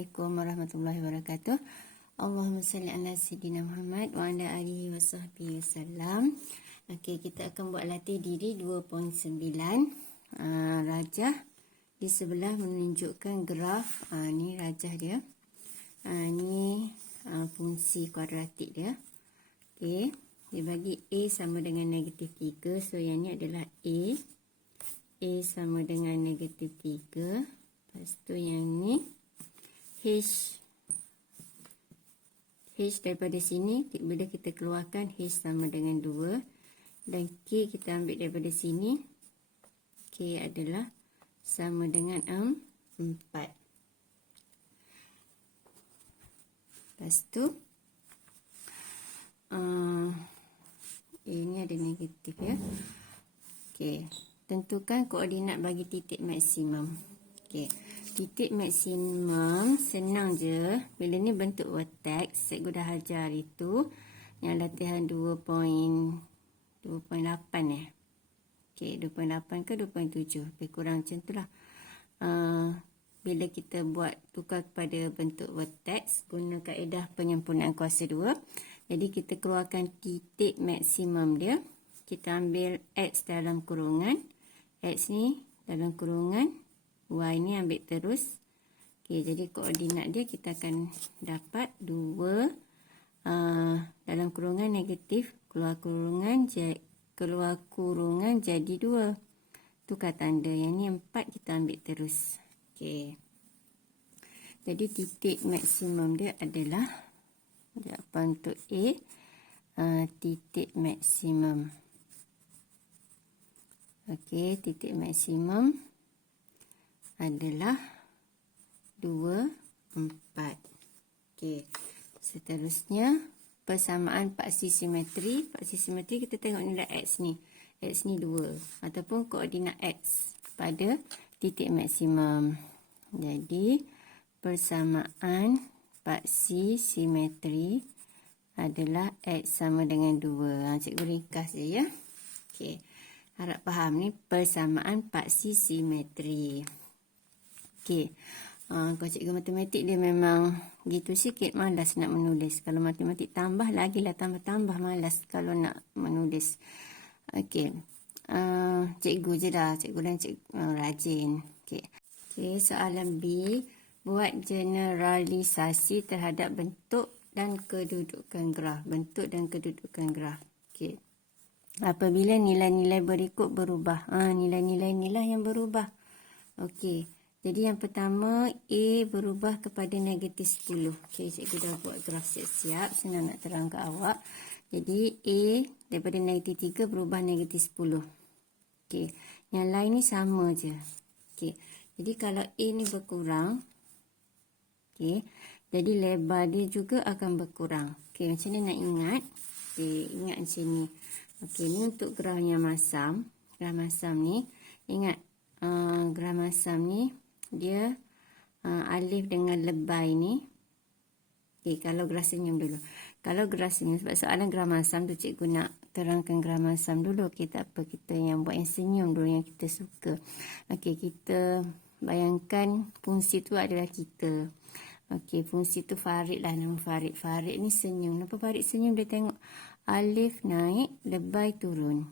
Assalamualaikum warahmatullahi wabarakatuh. Allahumma salli ala sayyidina Muhammad wa ala alihi wa sahbihi wasallam. Okey, kita akan buat latih diri 2.9. Rajah di sebelah menunjukkan graf. Ni rajah dia. Ni fungsi kuadratik dia. Okey, dia bagi A sama dengan negatif 3. So yang ni adalah A. A sama dengan negatif 3. Lepas tu yang ni H daripada sini, bila kita keluarkan H sama dengan 2 dan K kita ambil daripada sini, K adalah sama dengan 4. Lepas tu ini ada negatif ya. Okey, tentukan koordinat bagi titik maksimum. Okey, titik maksimum senang je. Bila ni bentuk vertex, cikgu dah ajar itu yang latihan 2.8 Okey, 2.8 ke 2.7, lebih kurang macam tu lah. Bila kita buat tukar kepada bentuk vertex, guna kaedah penyempurnaan kuasa 2. Jadi kita keluarkan titik maksimum dia. Kita ambil X dalam kurungan. X ni dalam kurungan. Y ni ambil terus. Okey, jadi koordinat dia kita akan dapat 2 dalam kurungan negatif, keluar kurungan jadi 2. Tukar tanda. Yang ni 4 kita ambil terus. Okey. Jadi titik maksimum dia adalah jawapan untuk A, titik maksimum. Okey, titik maksimum adalah 2, 4. Okey. Seterusnya persamaan paksi simetri. Paksi simetri kita tengok nilai X ni. X ni 2 ataupun koordinat X pada titik maksimum. Jadi persamaan paksi simetri adalah X sama dengan 2. Cikgu ringkas je ya. Okey. Harap faham ni persamaan paksi simetri. Okey. Kalau cikgu matematik dia memang gitu sikit, malas nak menulis. Kalau matematik tambah lagilah tambah malas kalau nak menulis. Okey. Cikgu je dah. Cikgu dan cikgu rajin. Okey. Okey, soalan B. Buat generalisasi terhadap bentuk dan kedudukan graf. Bentuk dan kedudukan graf. Okey. Apabila nilai-nilai berikut berubah. Nilai-nilai inilah yang berubah. Okey. Jadi yang pertama, A berubah kepada negatif 10. Okey, cikgu dah buat graf siap-siap. Senang nak terang ke awak. Jadi A daripada negatif 3 berubah negatif 10. Okey. Yang lain ni sama je. Okey. Jadi kalau A ni berkurang. Okey. Jadi lebar dia juga akan berkurang. Okey, macam mana nak ingat? Okey, ingat macam ni. Okey, ni untuk graf yang masam. Graf masam ni, ingat graf masam ni dia alif dengan lebay ni. Okey, kalau graf senyum dulu. Kalau graf senyum, sebab soalan graf masam tu cikgu nak terangkan graf masam dulu. Okey, tak apa, kita yang buat yang senyum dulu yang kita suka. Okey, kita bayangkan fungsi tu adalah kita. Okey, fungsi tu Farid lah, nama Farid. Farid ni senyum. Kenapa Farid senyum? Dia tengok alif naik, lebay turun.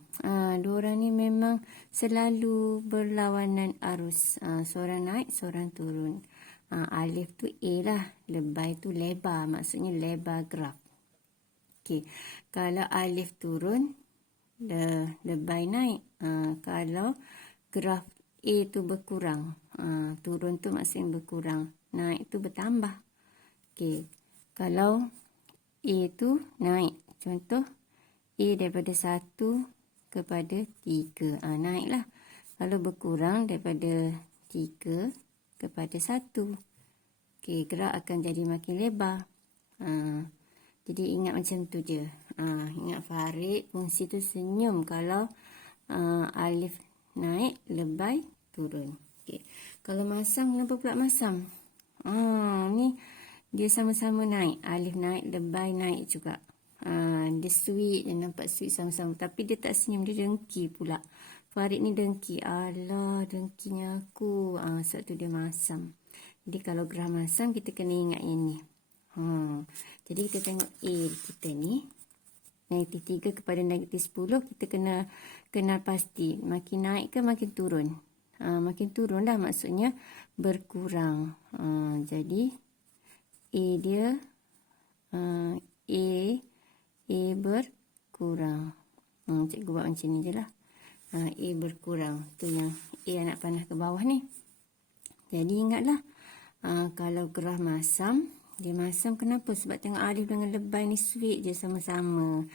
Dua orang ni memang selalu berlawanan arus. Seorang naik, seorang turun. Alif tu A lah, lebay tu lebar. Maksudnya lebar graf. Okey, kalau alif turun, lebay naik. Kalau graf A tu berkurang, turun tu maksudnya berkurang, naik tu bertambah. Okey, kalau A tu naik, contoh A daripada 1 kepada 3, naiklah. Kalau berkurang daripada 3 kepada 1, okey, gerak akan jadi makin lebar. Jadi ingat macam tu je. Ingat Farid, fungsi tu senyum kalau alif naik, lebay turun. Okey. Kalau masam, kenapa pula masam? Ni dia sama-sama naik. Alif naik, lebay naik juga. Dia sweet, dia nampak sweet sama-sama. Tapi dia tak senyum, dia dengki pula. Farid ni dengki. Alah, dengkinya aku. Sebab tu dia masam. Jadi kalau graf masam kita kena ingat yang ni. Jadi kita tengok A kita ni. -3 kepada -10 kita kena kenal pasti. Makin naik ke makin turun? Makin turun dah, maksudnya berkurang. Jadi A dia A berkurang. Cikgu buat macam ni je lah. A berkurang. Tu yang A anak panah ke bawah ni. Jadi ingatlah, kalau graf masam, dia masam kenapa? Sebab tengok alif dengan lebay ni sweet je sama-sama.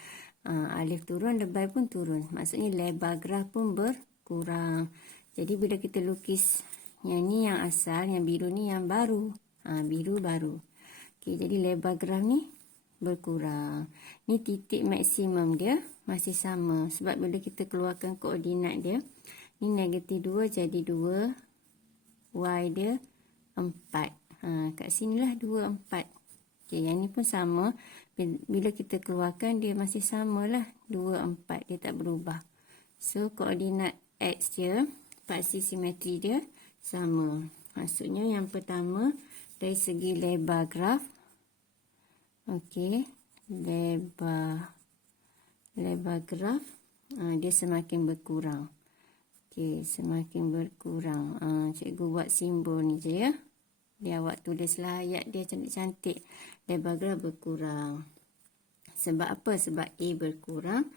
Alif turun, lebay pun turun. Maksudnya lebar graf pun berkurang. Jadi bila kita lukis yang ni yang asal, yang biru ni yang baru. Biru baru. Okey, jadi lebar graf ni berkurang. Ni titik maksimum dia masih sama. Sebab bila kita keluarkan koordinat dia, ni -2 jadi 2. Y dia 4. Kat sinilah 2, 4. Okey, yang ni pun sama. Bila kita keluarkan dia masih samalah 2, 4. Dia tak berubah. So, koordinat X dia, paksi simetri dia sama. Maksudnya yang pertama, dari segi lebar graf. Okey, lebar graf dia semakin berkurang. Okey, semakin berkurang. Cikgu buat simbol ni je ya. Dia awak tulislah ayat dia cantik-cantik. Lebar graf berkurang. Sebab apa? Sebab A berkurang.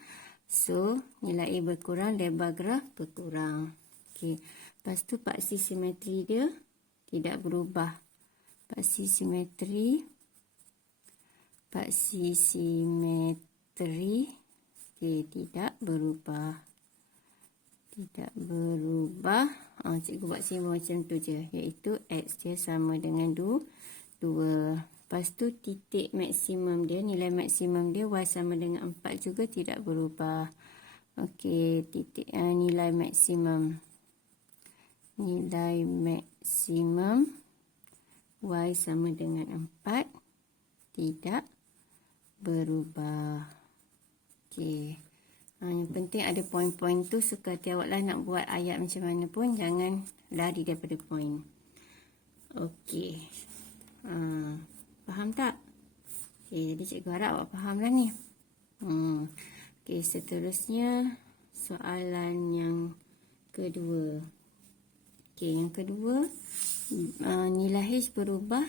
So, nilai A berkurang, lebar graf berkurang. Okey, lepas tu paksi simetri dia tidak berubah. Paksi simetri tidak berubah. Tidak berubah. Cikgu buat simbol macam tu je. Iaitu X dia sama dengan 2. Lepas tu titik maksimum dia, nilai maksimum dia Y sama dengan 4 juga tidak berubah. Okey, titik nilai maksimum. Nilai maksimum Y sama dengan 4 tidak berubah. Okey. Yang penting ada poin-poin tu. Suka hati awak lah nak buat ayat macam mana pun. Jangan lari daripada poin. Okey. Faham tak? Okey, jadi cikgu harap awak faham lah ni. Okey, seterusnya soalan yang kedua. Okey, yang kedua. Nilai H berubah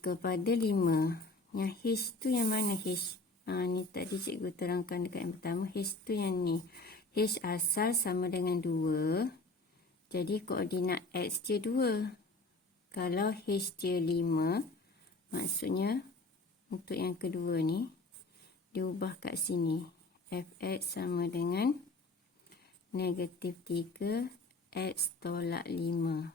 kepada 5. Yang H tu yang mana H? Ni tadi cikgu terangkan dekat yang pertama. H tu yang ni. H asal sama dengan 2. Jadi koordinat X dia 2. Kalau H dia 5, maksudnya untuk yang kedua ni, diubah kat sini. Fx sama dengan -3 X tolak 5.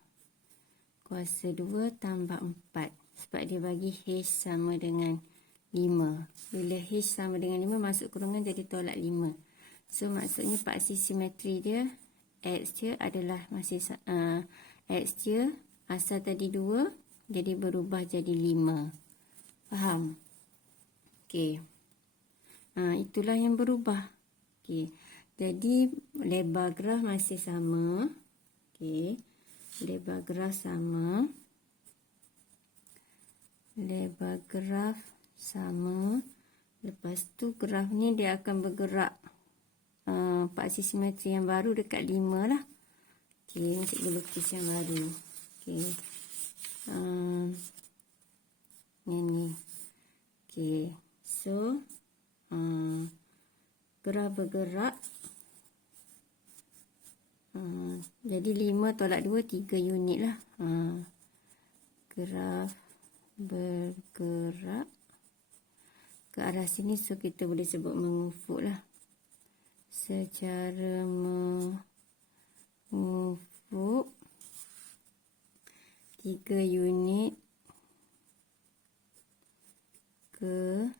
Kuasa 2 tambah 4. Sebab dia bagi H sama dengan 5. Bila H sama dengan 5 masuk kurungan jadi tolak 5. So maksudnya paksi simetri dia, X dia adalah masih X dia asal tadi 2 jadi berubah jadi 5. Faham? Okey. Itulah yang berubah. Okey. Jadi lebar graf masih sama. Okey. Lebar graf sama. Lebar graf sama. Lepas tu graf ni dia akan bergerak. Paksi simetri yang baru dekat 5 lah. Okey, cikgu lukis yang baru. Okey. Ni. Okey. So, graf bergerak. Jadi 5 tolak 2, 3 unit lah. Graf bergerak ke arah sini. So, kita boleh sebut mengufuk lah. Secara mengufuk 3 unit ke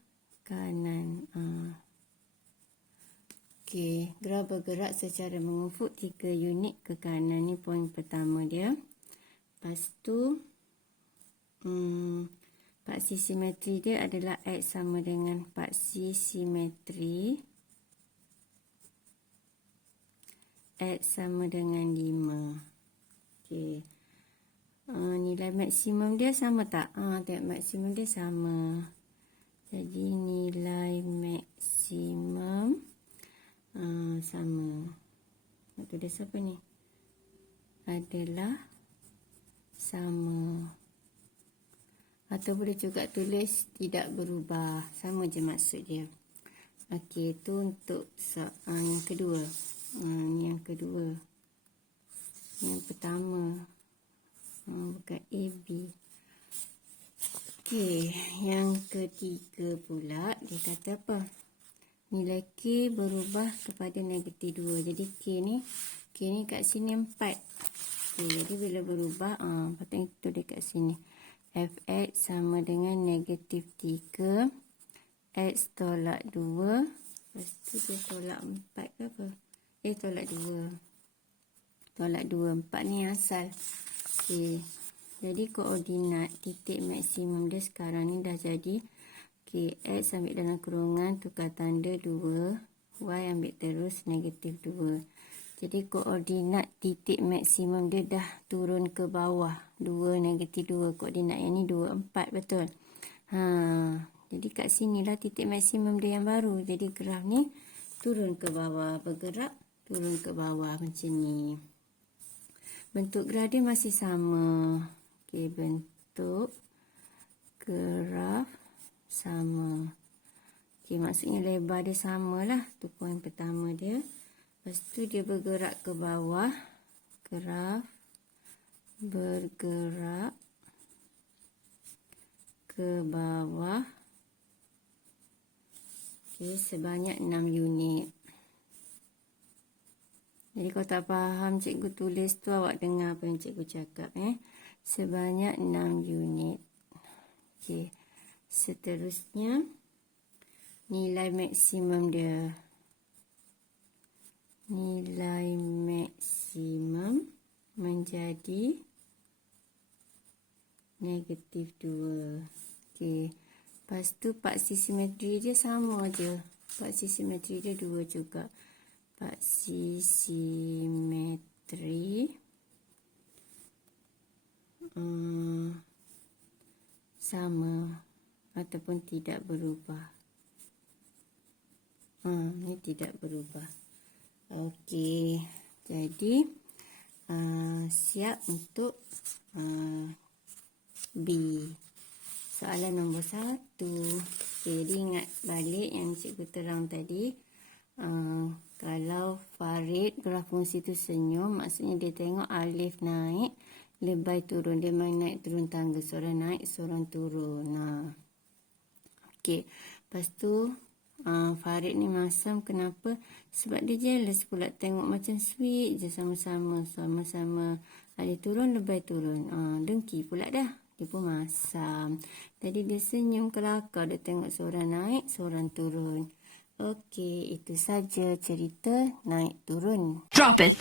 kanan. Okey, graf bergerak secara mengufuk 3 unit ke kanan. Ni poin pertama dia. Lepas tu paksi simetri dia adalah X sama dengan paksi simetri X sama dengan 5. Okey. Nilai maksimum dia sama tak? Tengok maksimum dia sama. Jadi nilai maksimum sama. Nak tulis apa ni? Adalah sama. Atau boleh juga tulis tidak berubah. Sama je maksud dia. Okey, itu untuk yang kedua. Ni yang kedua. Yang pertama. Bukan A, B. Okey, yang ketiga pula dia kata apa? Nilai K berubah kepada negatif 2. Jadi K ni kat sini 4. Okay, jadi bila berubah, patutnya tulis kat sini. Fx sama dengan negatif 3. X tolak 2. Lepas tu dia tolak 4 ke apa? Tolak 2. Tolak 2. 4 ni asal. Okay. Jadi koordinat titik maksimum dia sekarang ni dah jadi. Okay, X ambil dalam kurungan, tukar tanda 2. Y ambil terus negatif 2. Jadi koordinat titik maksimum dia dah turun ke bawah. 2, negatif 2. Koordinat yang ni 2, 4. Betul? Jadi kat sini lah titik maksimum dia yang baru. Jadi graf ni turun ke bawah. Bergerak turun ke bawah macam ni. Bentuk graf dia masih sama. Okey, bentuk graf sama. Okey, maksudnya lebar dia samalah. Tu poin pertama dia. Lepas tu dia bergerak ke bawah. Graf bergerak ke bawah. Okey, sebanyak 6 unit. Jadi kalau tak faham cikgu tulis tu, awak dengar apa yang cikgu cakap. Sebanyak 6 unit. Okey. Seterusnya, nilai maksimum dia. Nilai maksimum menjadi negatif 2. Okey. Lepas tu paksi simetri dia sama je. Paksi simetri dia 2 juga. Paksi simetri sama ataupun tidak berubah. Ni tidak berubah. Okey, jadi siap untuk B. Soalan nombor 1. Jadi ingat balik yang cikgu terang tadi. Kalau Farid graf fungsi tu senyum, maksudnya dia tengok alif naik, lebay turun. Dia main naik turun tangga. Seorang naik, seorang turun. Okey. Lepas tu, Farid ni masam. Kenapa? Sebab dia jealous pula. Tengok macam sweet je sama-sama. Sama-sama alif turun, lebay turun. Dengki pula dah. Dia pun masam. Jadi dia senyum kelakar. Dia tengok seorang naik, seorang turun. Okey, itu saja cerita naik turun. Drop it.